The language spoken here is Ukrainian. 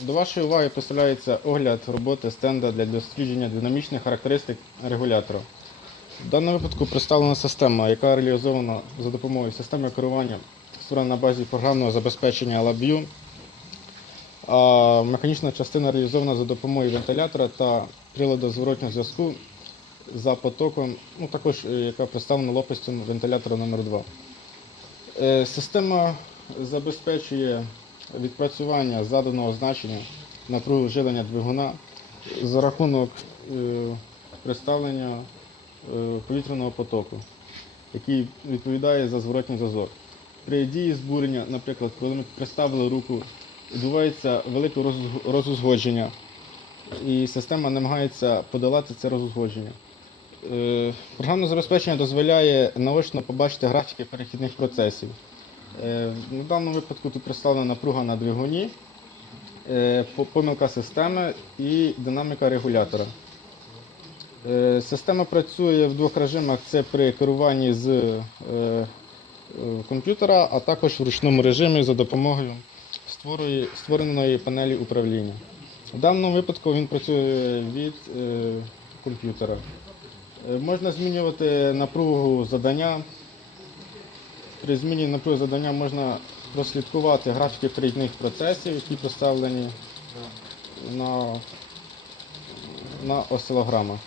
До вашої уваги представляється огляд роботи стенда для дослідження динамічних характеристик регулятора. В даному випадку представлена система, яка реалізована за допомогою системи керування, створена на базі програмного забезпечення LabVIEW. А механічна частина реалізована за допомогою вентилятора та приладу зворотнього зв'язку за потоком, ну також е, яка представлена лопастю вентилятора номер 2 Е, Система забезпечує відпрацювання заданого значення напруги жилення двигуна за рахунок е, представлення е, повітряного потоку, який відповідає за зворотній зв'язок. При дії збурення, наприклад, коли ми приставили руку, відбувається велике розузгодження, і система намагається подолати це розузгодження. Е, Програмне забезпечення дозволяє наочно побачити графіки перехідних процесів. Е, В даному випадку тут представлена напруга на двигуні, е, помилка системи і динаміка регулятора. Е, Система працює в двох режимах: це при керуванні з комп'ютера, а також в ручному режимі за допомогою створеної панелі управління. В даному випадку він працює від комп'ютера. Можна змінювати напругу задання. При зміні напруги завдання можна прослідкувати графіки перехідних процесів, які поставлені на, на осцилограмах.